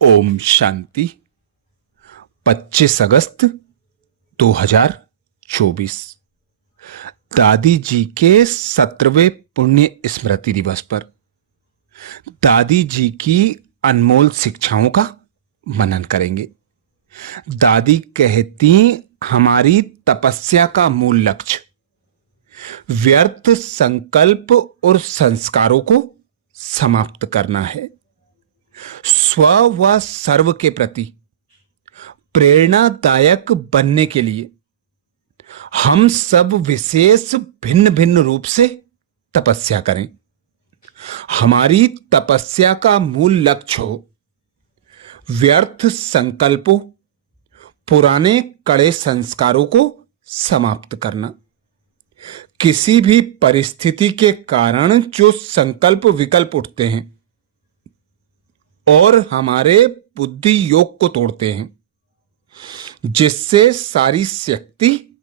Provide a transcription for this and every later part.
ओम शांति। 25 अगस्त 2024 दादी जी के 17वें पुण्य स्मृति दिवस पर दादी जी की अनमोल शिक्षाओं का मनन करेंगे। दादी कहती, हमारी तपस्या का मूल लक्ष्य व्यर्थ संकल्प और संस्कारों को समाप्त करना है। स्व व सर्व के प्रति प्रेरणादायक बनने के लिए हम सब विशेष भिन्न भिन्न रूप से तपस्या करें। हमारी तपस्या का मूल लक्ष्य हो व्यर्थ संकल्पों, पुराने कड़े संस्कारों को समाप्त करना। किसी भी परिस्थिति के कारण जो संकल्प विकल्प उठते हैं और हमारे बुद्धि योग को तोड़ते हैं, जिससे सारी शक्ति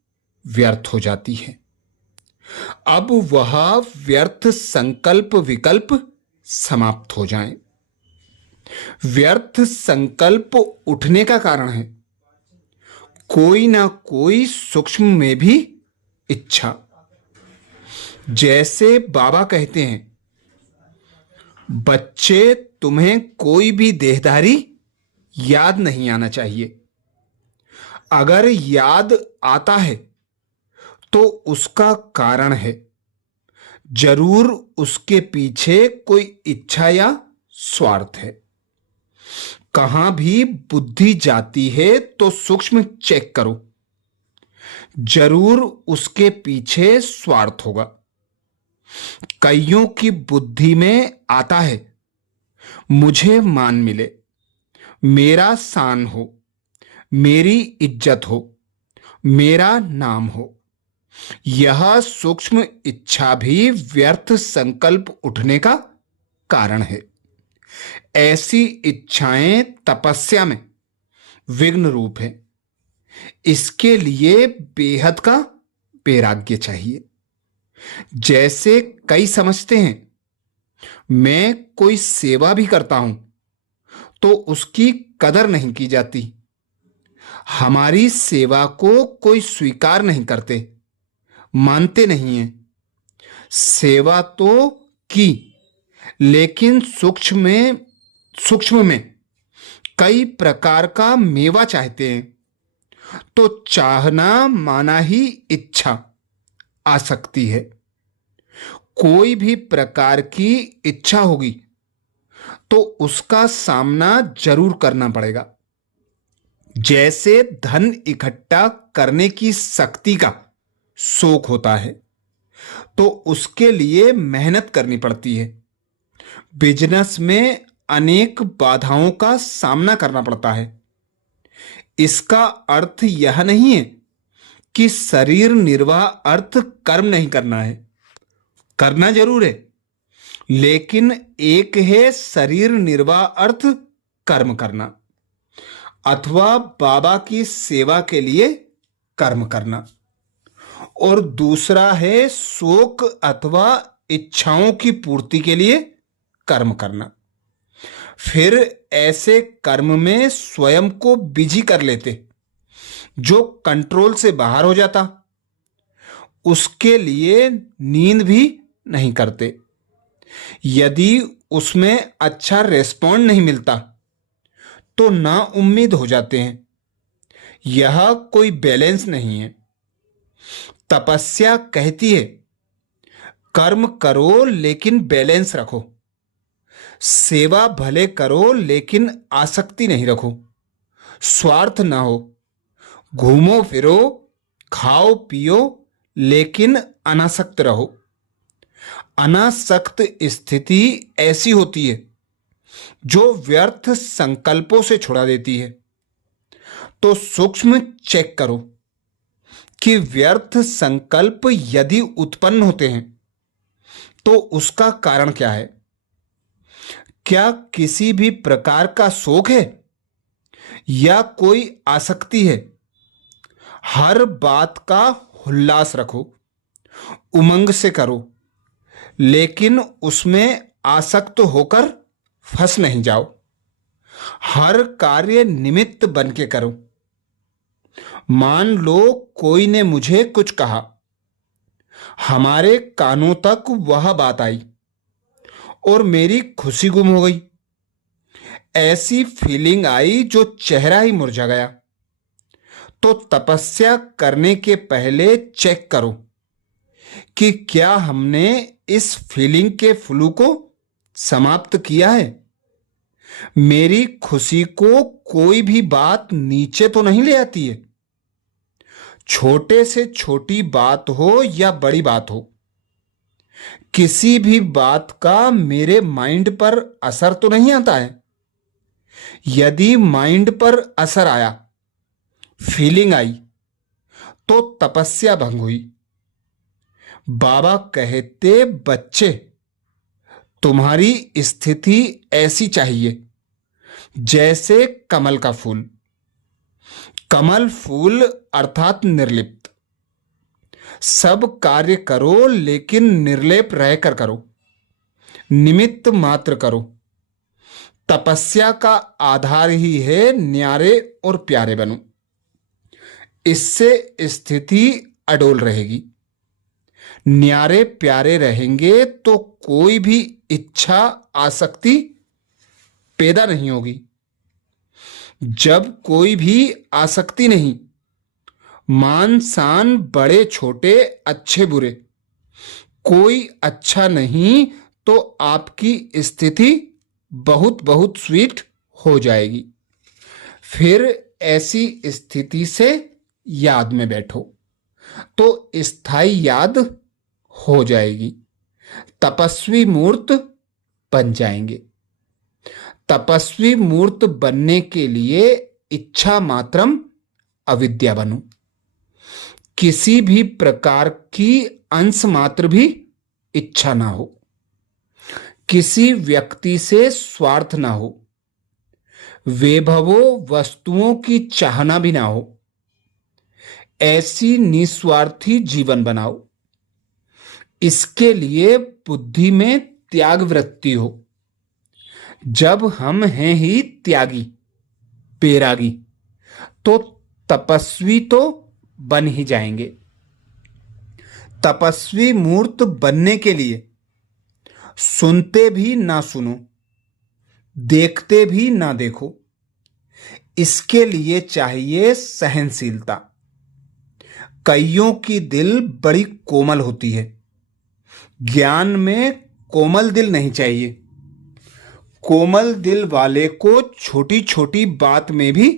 व्यर्थ हो जाती है। अब वह व्यर्थ संकल्प विकल्प समाप्त हो जाएं। व्यर्थ संकल्प उठने का कारण है कोई ना कोई सूक्ष्म में भी इच्छा। जैसे बाबा कहते हैं, बच्चे, तुम्हें कोई भी देहधारी याद नहीं आना चाहिए। अगर याद आता है तो उसका कारण है, जरूर उसके पीछे कोई इच्छा या स्वार्थ है। कहां भी बुद्धि जाती है तो सूक्ष्म चेक करो, जरूर उसके पीछे स्वार्थ होगा। कईयों की बुद्धि में आता है, मुझे मान मिले, मेरा सान हो, मेरी इज्जत हो, मेरा नाम हो। यह सूक्ष्म इच्छा भी व्यर्थ संकल्प उठने का कारण है। ऐसी इच्छाएं तपस्या में विघ्न रूप है। इसके लिए बेहद का वैराग्य चाहिए। जैसे कई समझते हैं, मैं कोई सेवा भी करता हूं तो उसकी कदर नहीं की जाती, हमारी सेवा को कोई स्वीकार नहीं करते, मानते नहीं हैं। सेवा तो की, लेकिन सूक्ष्म में कई प्रकार का मेवा चाहते हैं, तो चाहना माना ही इच्छा आ सकती है। कोई भी प्रकार की इच्छा होगी तो उसका सामना जरूर करना पड़ेगा। जैसे धन इकट्ठा करने की शक्ति का शौक होता है तो उसके लिए मेहनत करनी पड़ती है। बिजनेस में अनेक बाधाओं का सामना करना पड़ता है। इसका अर्थ यह नहीं है कि शरीर निर्वाह अर्थ कर्म नहीं करना है, करना जरूर है, लेकिन एक है शरीर निर्वाह अर्थ कर्म करना, अथवा बाबा की सेवा के लिए कर्म करना, और दूसरा है शोक अथवा इच्छाओं की पूर्ति के लिए कर्म करना। फिर ऐसे कर्म में स्वयं को बिजी कर लेते, जो कंट्रोल से बाहर हो जाता। उसके लिए नींद भी नहीं करते। यदि उसमें अच्छा रेस्पॉन्ड नहीं मिलता तो ना उम्मीद हो जाते हैं। यह कोई बैलेंस नहीं है। तपस्या कहती है, कर्म करो लेकिन बैलेंस रखो। सेवा भले करो लेकिन आसक्ति नहीं रखो, स्वार्थ ना हो। घूमो फिरो, खाओ पियो, लेकिन अनासक्त रहो। अनासक्त स्थिति ऐसी होती है जो व्यर्थ संकल्पों से छुड़ा देती है। तो सूक्ष्म चेक करो कि व्यर्थ संकल्प यदि उत्पन्न होते हैं तो उसका कारण क्या है। क्या किसी भी प्रकार का शौक है या कोई आसक्ति है। हर बात का उल्लास रखो, उमंग से करो, लेकिन उसमें आसक्त होकर फंस नहीं जाओ। हर कार्य निमित्त बन के करो। मान लो कोई ने मुझे कुछ कहा, हमारे कानों तक वह बात आई और मेरी खुशी गुम हो गई। ऐसी फीलिंग आई जो चेहरा ही मुरझा गया। तो तपस्या करने के पहले चेक करो कि क्या हमने इस फीलिंग के फ्लू को समाप्त किया है। मेरी खुशी को कोई भी बात नीचे तो नहीं ले आती है। छोटे से छोटी बात हो या बड़ी बात हो, किसी भी बात का मेरे माइंड पर असर तो नहीं आता है। यदि माइंड पर असर आया, फीलिंग आई, तो तपस्या भंग हुई। बाबा कहते, बच्चे तुम्हारी स्थिति ऐसी चाहिए जैसे कमल का फूल। कमल फूल अर्थात निर्लिप्त। सब कार्य करो लेकिन निर्लेप रहकर करो, निमित्त मात्र करो। तपस्या का आधार ही है न्यारे और प्यारे बनो। इससे स्थिति अडोल रहेगी। न्यारे प्यारे रहेंगे तो कोई भी इच्छा आसक्ति पैदा नहीं होगी। जब कोई भी आसक्ति नहीं, मान शान, बड़े छोटे, अच्छे बुरे, कोई अच्छा नहीं, तो आपकी स्थिति बहुत बहुत स्वीट हो जाएगी। फिर ऐसी स्थिति से याद में बैठो तो स्थायी याद हो जाएगी। तपस्वी मूर्त बन जाएंगे। तपस्वी मूर्त बनने के लिए इच्छा मात्रम अविद्या बनो। किसी भी प्रकार की अंश मात्र भी इच्छा ना हो। किसी व्यक्ति से स्वार्थ ना हो। वैभवों वस्तुओं की चाहना भी ना हो। ऐसी निस्वार्थी जीवन बनाओ। इसके लिए बुद्धि में त्याग वृत्ति हो। जब हम हैं ही त्यागी, बैरागी, तो तपस्वी तो बन ही जाएंगे। तपस्वी मूर्त बनने के लिए सुनते भी ना सुनो, देखते भी ना देखो। इसके लिए चाहिए सहनशीलता। कईयों की दिल बड़ी कोमल होती है। ज्ञान में कोमल दिल नहीं चाहिए। कोमल दिल वाले को छोटी छोटी बात में भी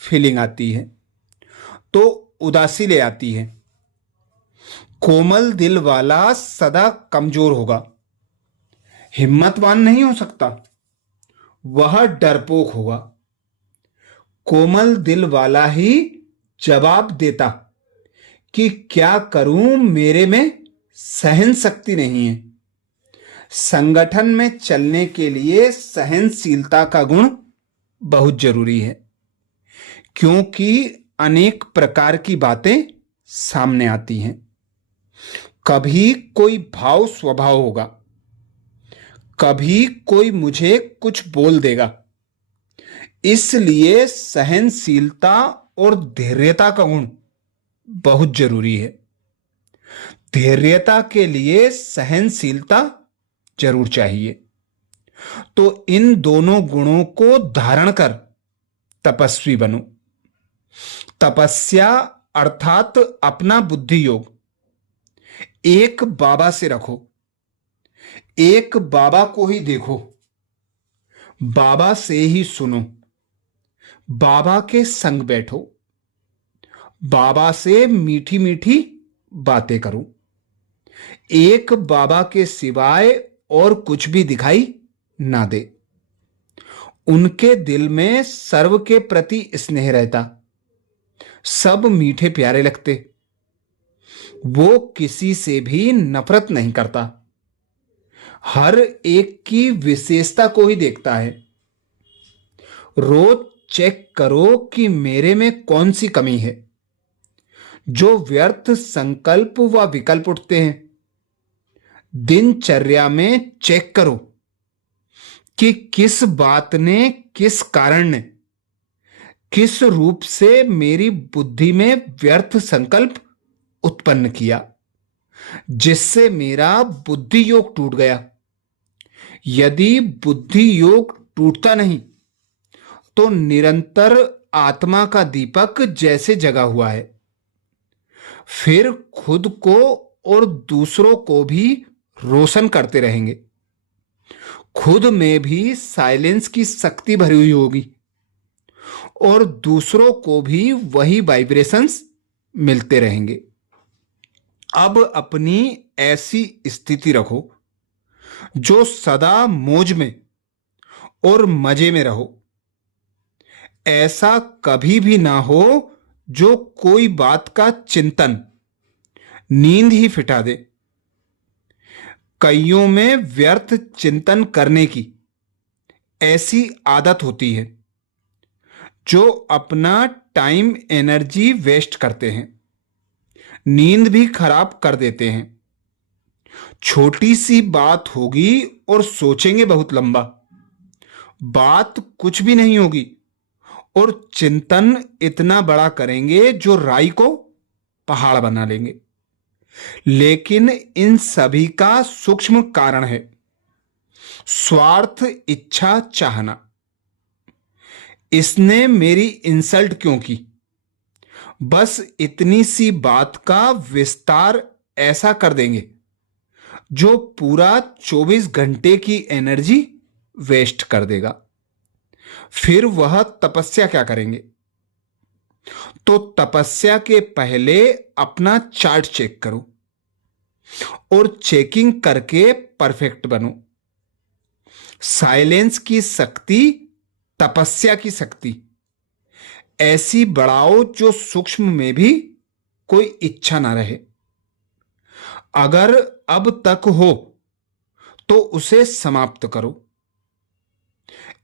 फीलिंग आती है तो उदासी ले आती है। कोमल दिल वाला सदा कमजोर होगा, हिम्मतवान नहीं हो सकता। वह डरपोक होगा। कोमल दिल वाला ही जवाब देता कि क्या करूं, मेरे में सहन शक्ति नहीं है। संगठन में चलने के लिए सहनशीलता का गुण बहुत जरूरी है, क्योंकि अनेक प्रकार की बातें सामने आती हैं। कभी कोई भाव स्वभाव होगा, कभी कोई मुझे कुछ बोल देगा। इसलिए सहनशीलता और धैर्यता का गुण बहुत जरूरी है। धैर्यता के लिए सहनशीलता जरूर चाहिए। तो इन दोनों गुणों को धारण कर तपस्वी बनो। तपस्या अर्थात अपना बुद्धि योग एक बाबा से रखो। एक बाबा को ही देखो। बाबा से ही सुनो। बाबा के संग बैठो। बाबा से मीठी मीठी बातें करो। एक बाबा के सिवाय और कुछ भी दिखाई ना दे। उनके दिल में सर्व के प्रति स्नेह रहता। सब मीठे प्यारे लगते। वो किसी से भी नफरत नहीं करता। हर एक की विशेषता को ही देखता है। रोज चेक करो कि मेरे में कौन सी कमी है। जो व्यर्थ संकल्प व विकल्प उठते हैं, दिनचर्या में चेक करो कि किस बात ने, किस कारण ने, किस रूप से मेरी बुद्धि में व्यर्थ संकल्प उत्पन्न किया, जिससे मेरा बुद्धि योग टूट गया। यदि बुद्धि योग टूटता नहीं तो निरंतर आत्मा का दीपक जैसे जगा हुआ है, फिर खुद को और दूसरों को भी रोशन करते रहेंगे। खुद में भी साइलेंस की शक्ति भरी हुई होगी और दूसरों को भी वही वाइब्रेशंस मिलते रहेंगे। अब अपनी ऐसी स्थिति रखो जो सदा मौज में और मजे में रहो। ऐसा कभी भी ना हो जो कोई बात का चिंतन नींद ही फिटा दे। कईयों में व्यर्थ चिंतन करने की ऐसी आदत होती है जो अपना टाइम एनर्जी वेस्ट करते हैं, नींद भी खराब कर देते हैं। छोटी सी बात होगी और सोचेंगे बहुत लंबा, बात कुछ भी नहीं होगी और चिंतन इतना बड़ा करेंगे जो राई को पहाड़ बना लेंगे। लेकिन इन सभी का सूक्ष्म कारण है स्वार्थ, इच्छा, चाहना। इसने मेरी इंसल्ट क्यों की? बस इतनी सी बात का विस्तार ऐसा कर देंगे जो पूरा 24 घंटे की एनर्जी वेस्ट कर देगा। फिर वह तपस्या क्या करेंगे? तो तपस्या के पहले अपना चार्ट चेक करो और चेकिंग करके परफेक्ट बनो। साइलेंस की शक्ति, तपस्या की शक्ति ऐसी बढ़ाओ जो सूक्ष्म में भी कोई इच्छा ना रहे। अगर अब तक हो तो उसे समाप्त करो।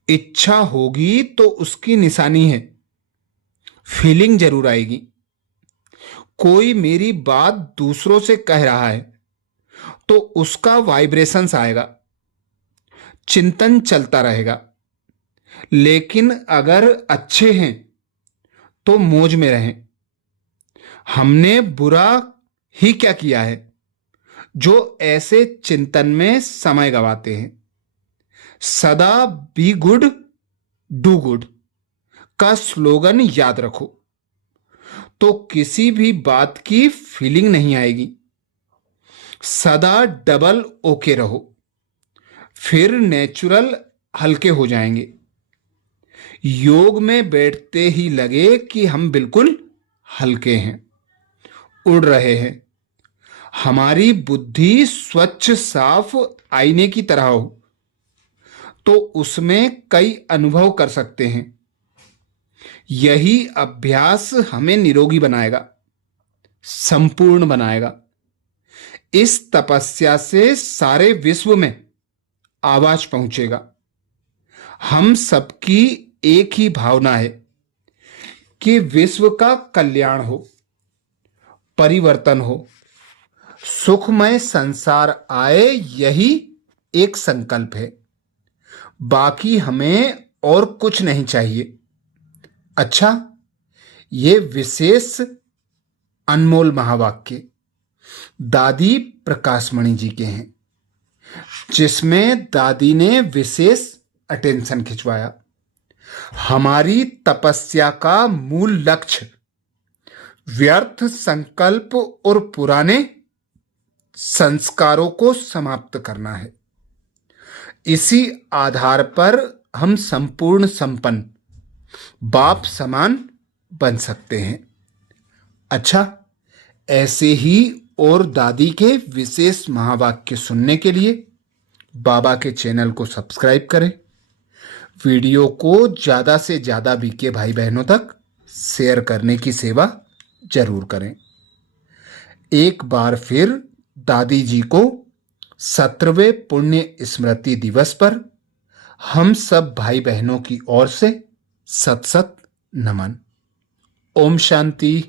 इच्छा होगी तो उसकी निशानी है, फीलिंग जरूर आएगी। कोई मेरी बात दूसरों से कह रहा है तो उसका वाइब्रेशंस आएगा, चिंतन चलता रहेगा। लेकिन अगर अच्छे हैं तो मौज में रहें। हमने बुरा ही क्या किया है जो ऐसे चिंतन में समय गवाते हैं। सदा बी गुड डू गुड का स्लोगन याद रखो तो किसी भी बात की फीलिंग नहीं आएगी। सदा डबल ओके रहो, फिर नेचुरल हल्के हो जाएंगे। योग में बैठते ही लगे कि हम बिल्कुल हल्के हैं, उड़ रहे हैं। हमारी बुद्धि स्वच्छ साफ आईने की तरह हो तो उसमें कई अनुभव कर सकते हैं। यही अभ्यास हमें निरोगी बनाएगा, संपूर्ण बनाएगा। इस तपस्या से सारे विश्व में आवाज पहुंचेगा। हम सबकी एक ही भावना है कि विश्व का कल्याण हो, परिवर्तन हो, सुखमय संसार आए। यही एक संकल्प है, बाकी हमें और कुछ नहीं चाहिए। अच्छा, ये विशेष अनमोल महावाक्य दादी प्रकाशमणि जी के हैं, जिसमें दादी ने विशेष अटेंशन खिंचवाया। हमारी तपस्या का मूल लक्ष्य व्यर्थ संकल्प और पुराने संस्कारों को समाप्त करना है। इसी आधार पर हम संपूर्ण संपन्न बाप समान बन सकते हैं। अच्छा, ऐसे ही और दादी के विशेष महावाक्य सुनने के लिए बाबा के चैनल को सब्सक्राइब करें। वीडियो को ज़्यादा से ज़्यादा बीके भाई बहनों तक शेयर करने की सेवा जरूर करें। एक बार फिर दादी जी को 17वें पुण्य स्मृति दिवस पर हम सब भाई बहनों की ओर से सत सत नमन। ओम शांति।